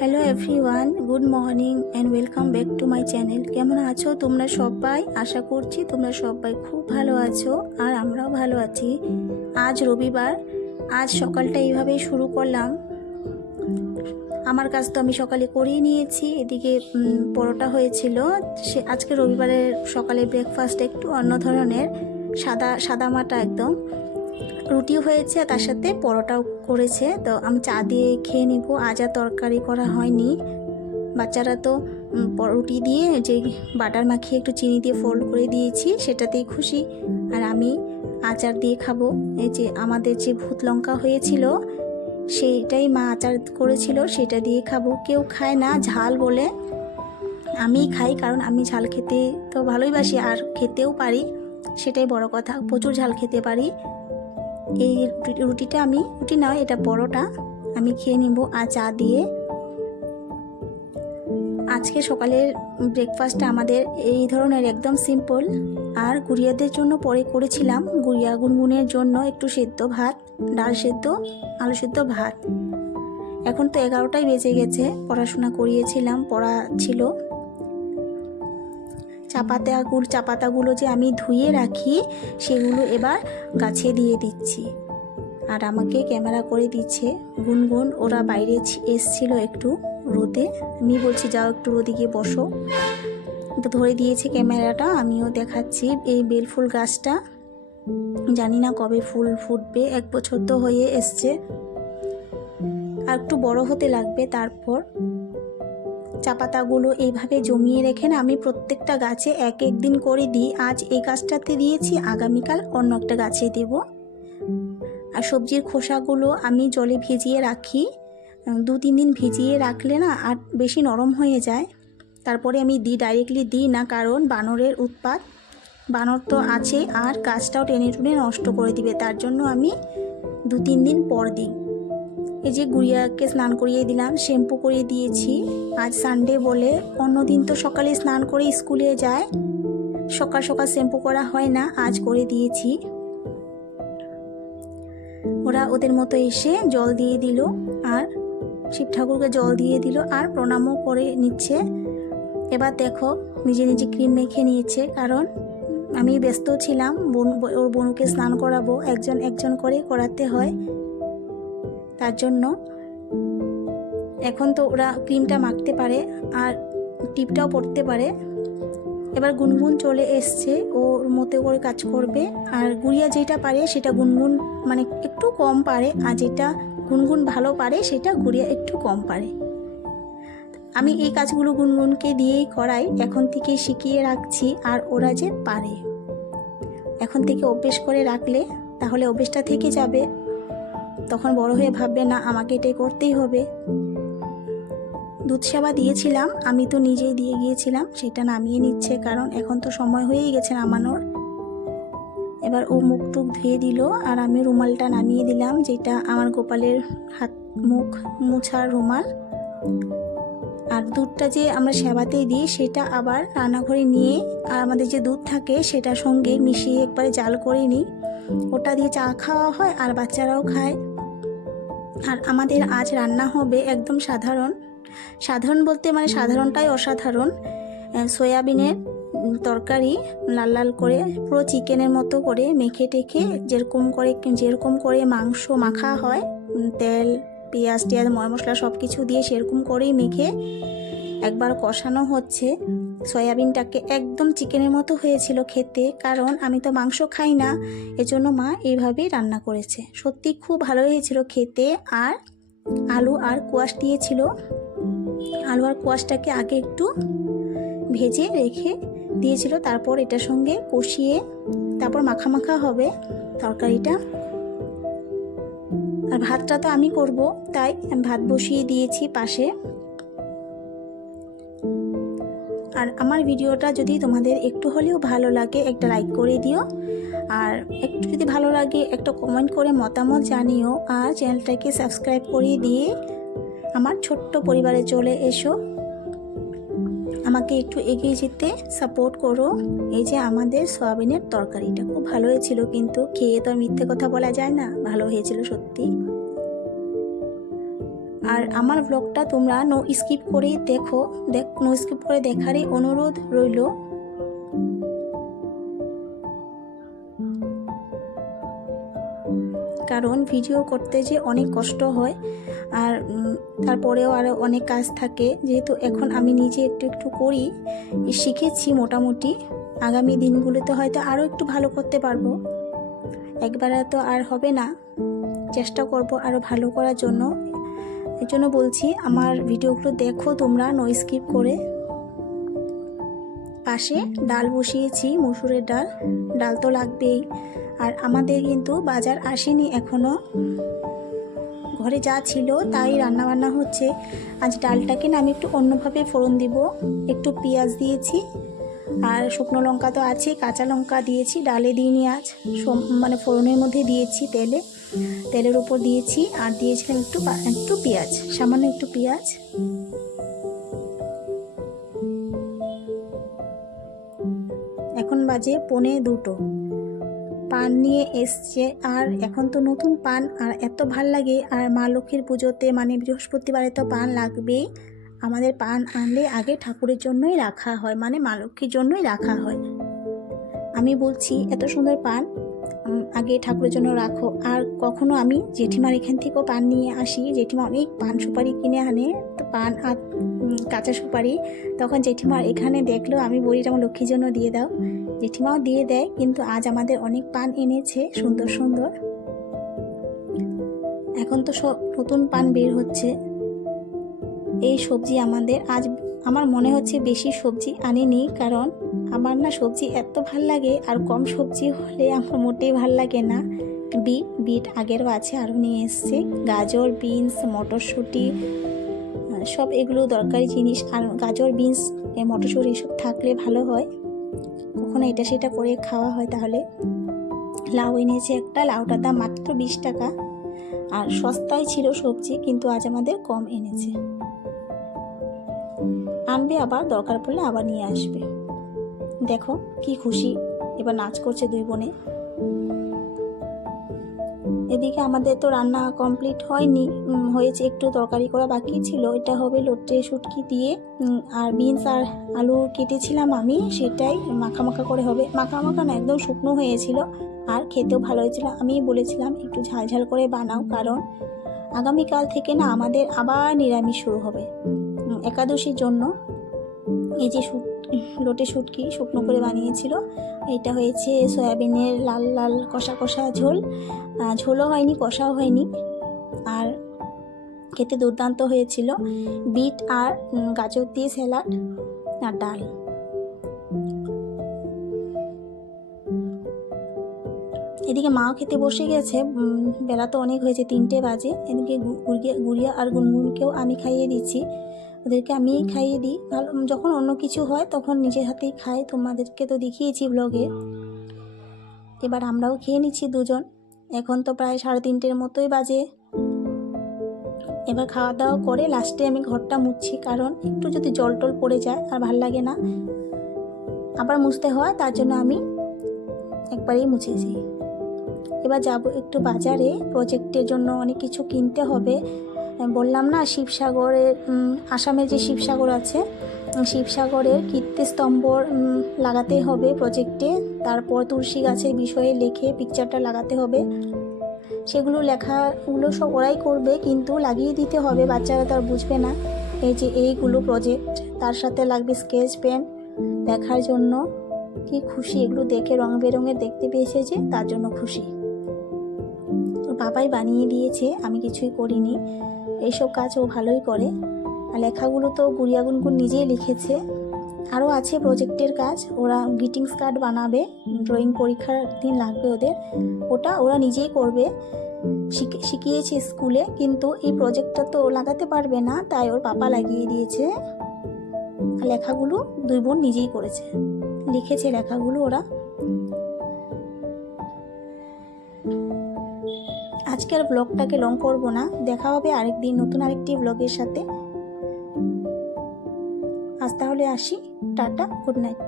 Hello everyone, good morning and welcome back to my channel. কেমন আছো তোমরা সবাই? আশা করছি তোমরা সবাই খুব ভালো আছো আর আমরাও ভালো আছি। আজ রবিবার, আজ সকালটা এইভাবেই শুরু করলাম। আমার কাজ তো আমি সকালে করেই নিয়েছি। এদিকে পরোটা হয়েছিল। আজকে রবিবারের সকালে ব্রেকফাস্ট একটু অন্য ধরনের, সাদা মাটা একদম। রুটিও হয়েছে, তার সাথে পরোটাও করেছে। তো আমি চা দিয়ে খেয়ে নিব। আজ আর তরকারি করা হয়নি। বাচ্চারা তো রুটি দিয়ে যে বাটার মাখিয়ে একটু চিনি দিয়ে ফোল্ড করে দিয়েছি, সেটাতেই খুশি। আর আমি আচার দিয়ে খাবো। এই যে আমাদের যে ভূত লঙ্কা হয়েছিল, সেইটাই মা আচার করেছিল, সেটা দিয়ে খাবো। কেউ খায় না ঝাল বলে, আমিই খাই, কারণ আমি ঝাল খেতে তো ভালোই বাসি আর খেতেও পারি, সেটাই বড় কথা। প্রচুর ঝাল খেতে পারি। এই রুটিটা রুটি নয়, এটা পরোটা আমি খেয়ে নিব আর চা দিয়ে। আজকে সকালের ব্রেকফাস্টটা আমাদের এই ধরনের, একদম সিম্পল। আর গুড়িয়াদের জন্য পরে করেছিলাম, গুড়িয়া গুনগুনের জন্য একটু সেদ্ধ ভাত, ডাল সেদ্ধ, আলু সেদ্ধ ভাত। এখন তো 11টাই বেজে গেছে। পড়াশোনা করিয়েছিলাম, পড়া ছিল। চা পাতাগুলো যে আমি ধুয়ে রাখি, সেগুলো এবার গাছে দিয়ে দিচ্ছি। আর আমাকে ক্যামেরা করে দিচ্ছে গুনগুন। ওরা বাইরে এসছিল একটু রোদে, আমি বলছি যাও একটু রোদে গিয়ে বসো। তো ধরে দিয়েছে ক্যামেরাটা, আমিও দেখাচ্ছি। এই বেলফুল গাছটা জানি না কবে ফুল ফুটবে, 1 বছর তো হয়ে এসছে, আর একটু বড় হতে লাগবে। তারপর চা পাতাগুলো এইভাবে জমিয়ে রেখে না, আমি প্রত্যেকটা গাছে এক এক দিন করে দিই। আজ এই গাছটাতে দিয়েছি, আগামীকাল অন্য একটা গাছে দেব। আর সবজির খোসাগুলো আমি জলে ভিজিয়ে রাখি। 2-3 দিন ভিজিয়ে রাখলে না আর বেশি নরম হয়ে যায়। তারপরে আমি ডাইরেক্টলি দিই না, কারণ বানরের উৎপাত, বানর তো আছে আর গাছটাও টেনে টুনে নষ্ট করে দিবে। তার জন্য আমি 2-3 দিন পর দিই। এই যে গুড়িয়াকে স্নান করিয়ে দিলাম, শ্যাম্পু করিয়ে দিয়েছি। আজ সানডে বলে, অন্যদিন তো সকালে স্নান করে স্কুলে যায়, সকাল সকাল শ্যাম্পু করা হয় না, আজ করে দিয়েছি। ওরা ওদের মতো এসে জল দিয়ে দিল, আর শিব ঠাকুরকে জল দিয়ে দিল, আর প্রণামও করে নিচ্ছে। এবার দেখো নিজে নিজে ক্রিম মেখে নিয়েছে, কারণ আমি ব্যস্ত ছিলাম। ওর বোনকে স্নান করাবো, একজন একজন করে করাতে হয়, তার জন্য। এখন তো ওরা ক্রিমটা মাখতে পারে আর টিপটাও পড়তে পারে। এবার গুনগুন চলে এসছে, ওর মতো করে কাজ করবে। আর গুড়িয়া যেটা পারে সেটা গুনগুন মানে একটু কম পারে, আর যেটা গুনগুন ভালো পারে সেটা গুড়িয়া একটু কম পারে। আমি এই কাজগুলো গুনগুনকে দিয়েই করাই, এখন থেকে শিখিয়ে রাখছি। আর ওরা যে পারে, এখন থেকে অভ্যেস করে রাখলে তাহলে অভ্যেসটা থেকে যাবে। তখন বড় হয়ে ভাববে না আমাকে এটাই করতেই হবে। দুধ সেবা দিয়েছিলাম, আমি তো নিজেই দিয়ে গিয়েছিলাম, সেটা নামিয়ে নিচ্ছে, কারণ এখন তো সময় হয়েই গেছে নামানোর। এবার ও মুখ টুক ধুয়ে দিল, আর আমি রুমালটা নামিয়ে দিলাম, যেটা আমার গোপালের হাত মুখ মুছার রুমাল। আর দুধটা যে আমরা সেবাতেই দিই, সেটা আবার রান্নাঘরে নিয়ে, আর আমাদের যে দুধ থাকে সেটার সঙ্গে মিশিয়ে একবারে জাল করে নিই। ওটা দিয়ে চা খাওয়া হয় আর বাচ্চারাও খায়। আর আমাদের আজ রান্না হবে একদম সাধারণ বলতে মানে সাধারণটাই অসাধারণ। সয়াবিনের তরকারি লাল লাল করে, পুরো চিকেনের মতো করে মেখে টেখে, যেরকম করে মাংস মাখা হয়, তেল পেঁয়াজ ময় মশলা সব কিছু দিয়ে সেরকম করেই মেখে একবার কষানো হচ্ছে। সয়াবিনটাকে একদম চিকেনের মতো হয়েছিল খেতে, কারণ আমি তো মাংস খাই না, এজন্য মা এইভাবেই রান্না করেছে। সত্যি খুব ভালো হয়েছিল খেতে। আর আলু আর কোয়াশ দিয়েছিল, আলু আর কোয়াশটাকে আগে একটু ভেজে রেখে দিয়েছিল, তারপর এটার সঙ্গে কষিয়ে তারপর মাখা মাখা হবে তরকারিটা। আর ভাতটা তো আমি করব, তাই আমি ভাত বসিয়ে দিয়েছি পাশে। আর আমার ভিডিওটা যদি তোমাদের একটু হলেও ভালো লাগে, একটা লাইক করে দিও। আর একটু যদি ভালো লাগে একটা কমেন্ট করে মতামত জানিও। আর চ্যানেলটাকে সাবস্ক্রাইব করিয়ে দিয়ে আমার ছোট্ট পরিবারে চলে এসো, আমাকে একটু এগিয়ে যেতে সাপোর্ট করো। এই যে আমাদের সয়াবিনের তরকারিটা খুব ভালো হয়েছিল, কিন্তু খেয়ে তো আর মিথ্যে কথা বলা যায় না, ভালো হয়েছিল সত্যি। আর আমার ব্লগটা তোমরা নো স্কিপ করেই দেখো, নো স্কিপ করে দেখারই অনুরোধ রইল। কারণ ভিডিও করতে যে অনেক কষ্ট হয়, আর তারপরেও আরও অনেক কাজ থাকে। যেহেতু এখন আমি নিজে একটু একটু করি, শিখেছি মোটামুটি। আগামী দিনগুলোতে হয়তো আরও একটু ভালো করতে পারবো, একবারে তো আর হবে না। চেষ্টা করব আরও ভালো করার জন্য। এই জন্য বলছি আমার ভিডিওগুলো দেখো তোমরা নো স্কিপ করে। পাশে ডাল বসিয়েছি, মসুরের ডাল, ডাল তো লাগবেই। আর আমাদের কিন্তু বাজার আসেনি এখনও, ঘরে যা ছিল তাই রান্নাবান্না হচ্ছে। আজ ডালটাকে না আমি একটু অন্যভাবে ফোড়ন দিব। একটু পেঁয়াজ দিয়েছি, আর শুকনো লঙ্কা তো আছে, কাঁচা লঙ্কা দিয়েছি, ডালে দিইনি আজ, মানে ফোড়নের মধ্যে দিয়েছি, তেলের উপর দিয়েছি। আর দিয়েছিলাম একটু পেঁয়াজ, সামান্য একটু পেঁয়াজ। এখন বাজে 1:45। পান নিয়ে এসছে, আর এখন তো নতুন পান, আর এত ভাল লাগে। আর মা লক্ষ্মীর পুজোতে মানে বৃহস্পতিবারে তো পান লাগবেই। আমাদের পান আনলে আগে ঠাকুরের জন্যই রাখা হয়, মানে মা লক্ষ্মীর জন্যই রাখা হয়। আমি বলছি এত সুন্দর পান আগে ঠাকুরের জন্য রাখো। আর কখনো আমি জেঠিমার এখান থেকেও পান নিয়ে আসি, জেঠিমা অনেক পান সুপারি কিনে আনে, তো পান আর কাঁচা সুপারি। তখন জেঠিমার এখানে দেখলো আমি বলি আমার লক্ষ্মীর জন্য দিয়ে দাও, জেঠিমাও দিয়ে দেয়। কিন্তু আজ আমাদের অনেক পান এনেছে সুন্দর সুন্দর। এখন তো সব নতুন পান বের হচ্ছে। এই সবজি আমাদের আজ, আমার মনে হচ্ছে বেশি সবজি আনেনি, কারণ আমার না সবজি এত ভাল লাগে, আর কম সবজি হলে আমার মোটেই ভাল লাগে না। বিট আগেরও আছে, আরও নিয়ে এসছে, গাজর, বিনস, মটরশুঁটি, সব এগুলো দরকারি জিনিস। আর গাজর, বিনস, মটরশুঁটি এসব থাকলে ভালো হয়, কখনো এটা সেটা করে খাওয়া হয়। তাহলে লাউ এনেছে একটা, লাউটার দাম মাত্র 20 টাকা। আর সস্তায় ছিল সবজি, কিন্তু আজ আমাদের কম এনেছে। আনবে আবার, দরকার পড়লে আবার নিয়ে আসবে। দেখো কি খুশি, এবার নাচ করছে দুই বোনে। এদিকে আমাদের তো রান্না কমপ্লিট হয়নি, হয়েছে একটু তরকারি করা বাকি ছিল। এটা হবে লোটে শুটকি দিয়ে, আর বিনস আর আলু কেটেছিলাম আমি, সেটাই মাখা মাখা করে হবে। মাখা মাখা না, একদম শুকনো হয়েছিল, আর খেতেও ভালো হয়েছিল। আমি বলেছিলাম একটু ঝাল ঝাল করে বানাও, কারণ আগামীকাল থেকে না আমাদের আবার নিরামিষ শুরু হবে একাদশীর জন্য। এই যে লোটে শুটকি শুকনো করে বানিয়েছিল, এটা হয়েছে সয়াবিনের লাল লাল কষা কষা ঝোল, ঝোলও হয়নি কষাও হয়নি, আর খেতে দুর্দান্ত হয়েছিল। বিট আর গাজর দিয়ে স্যালাড আর ডাল। এদিকে মাও খেতে বসে গেছে, বেলা তো অনেক হয়েছে, 3টে বাজে। এদিকে গুড়িয়া আর গুনগুনকেও আমি খাইয়ে দিচ্ছি, ওদেরকে আমিই খাইয়ে দিই। ভালো, যখন অন্য কিছু হয় তখন নিজের হাতেই খাই, তোমাদেরকে তো দেখিয়েছি ব্লগে। এবার আমরাও খেয়ে নিচ্ছি দুজন। এখন তো প্রায় 3:30 মতোই বাজে। এবার খাওয়া দাওয়া করে লাস্টে আমি ঘরটা মুছছি, কারণ একটু যদি জল টল পড়ে যায় আর ভাল লাগে না, আবার মুছতে হয়, তার জন্য আমি একবারেই মুছেছি। এবার যাব একটু বাজারে, প্রজেক্টের জন্য অনেক কিছু কিনতে হবে। বললাম না শিবসাগরের, আসামের যে শিবসাগর আছে, শিবসাগরের কীর্তিস্তম্ভ লাগাতে হবে প্রজেক্টে। তারপর তুলসী গাছের বিষয়ে লিখে পিকচারটা লাগাতে হবে। সেগুলো লেখাগুলো সব ওরাই করবে, কিন্তু লাগিয়ে দিতে হবে, বাচ্চারা তো আর বুঝবে না। এই যে এইগুলো প্রজেক্ট, তার সাথে লাগবে স্কেচ পেন লেখার জন্য। কি খুশি, এগুলো দেখে রং বেরঙের দেখতে পেয়েছে যে, তার জন্য খুশি। বাবাই বানিয়ে দিয়েছে, আমি কিছুই করিনি। এইসব কাজ ও ভালোই করে। আর লেখাগুলো তো গুড়িয়া গুনগুন নিজেই লিখেছে। আরও আছে প্রজেক্টের কাজ, ওরা গ্রিটিংস কার্ড বানাবে, ড্রয়িং পরীক্ষার দিন লাগবে ওদের, ওটা ওরা নিজেই করবে। শিখিয়েছে স্কুলে, কিন্তু এই প্রজেক্টটা তো লাগাতে পারবে না, তাই ওর পাপা লাগিয়ে দিয়েছে। লেখাগুলো দুই বোন নিজেই করেছে, লিখেছে লেখাগুলো ওরা। আজকের ব্লগটাকে লং করব না, দেখা হবে আরেকদিন নতুন আরেকটি ব্লগের সাথে। আজ তাহলে আসি, টাটা, গুড নাইট।